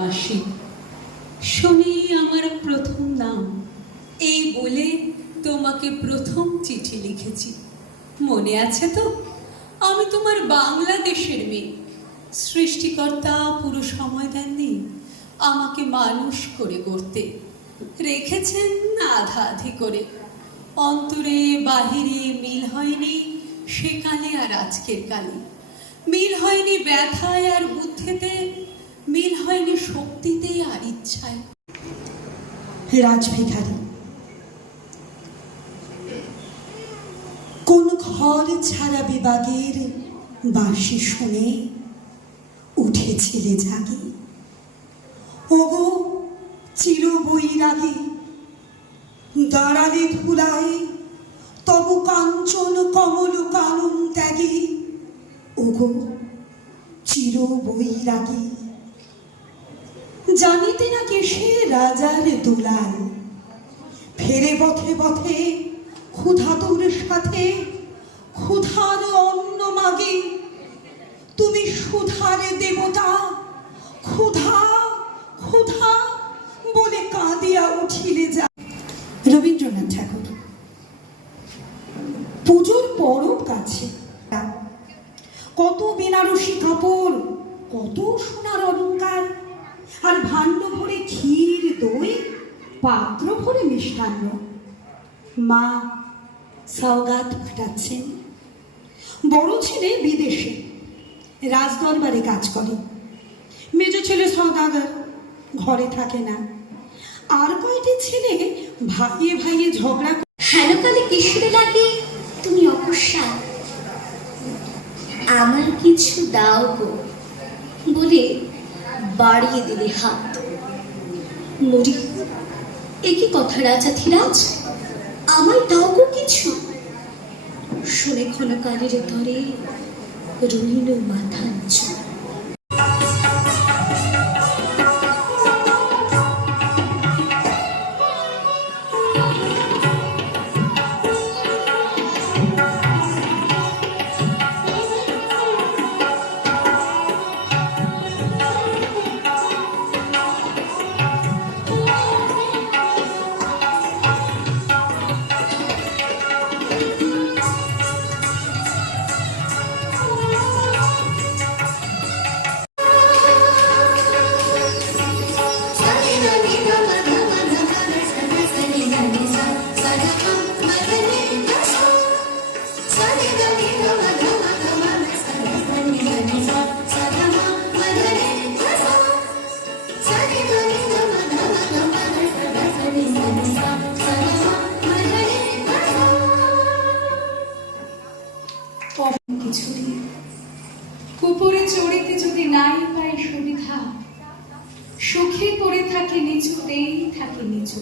আসি। শুনি আমার প্রথম নাম। এই বলে তোমাকে প্রথম চিঠি লিখেছি। মনে আছে তো? আমি তোমার বাংলাদেশের মেয়ে। সৃষ্টিকর্তা পুরো সময় দেননি। আমাকে মানুষ করে গড়তে। রেখেছেন আধা আধি করে। অন্তরে বাহিরে মিল হয়নি সেকালে আর আজকের কালে। মিল হয়নি ব্যথায় আর বুদ্ধিতে। মিল হয়নি শক্তিতে আর ইচ্ছায়। রাজভিখারী কোন ঘর ছাড়া বিভাগের বাঁশি শুনে উঠেছিলে জাগি? ওগো চির বৈরাগী দাঁড়ালে ধুলায় তবু কাঞ্চন কমল কানন ত্যাগী। ওগো চির বৈরাগী জানিতে না কেসে রাজার দুলাল? ফেরে পথে পথে ক্ষুধাতুর সাথে, ক্ষুধার অন্ন মাগে। তুমি সুধার দেবতা, ক্ষুধা ক্ষুধা বলে কাঁদিয়া উঠিলে যা। রবীন্দ্রনাথ ঠাকুর, পুজোর পরব কাছে। কত বেনারসি কাপড়, কত সোনার অলংকার আর ভাণ্ড ভরে ক্ষীর দই, পাত্র ভরে মিষ্টান্ন। মা সওগাত পাঠাচ্ছেন। বড় ছেলে বিদেশে, রাজদরবারে কাজ করে। মেজ ছেলে সদাগর ঘরে থাকে না। আর কয়টি ছেলে ভাইয়ে ভাইয়ে ঝগড়া হেনকালে কিসের লাগে তুমি অকস্মা আমার কিছু দাও গো। বলে বাড়িয়ে দিলে হাত মরি, এ কি কথা রাজা ধীরাজ? আমায় দাও গো কিছু। শুনে ক্ষণকালের তরে রইল মাথা নিচু কিছুরি কুপুরে চড়িতে যদি নাই পাই সুবিধা সুখে পড়ে থাকে নিচুতেই থাকে নিচু।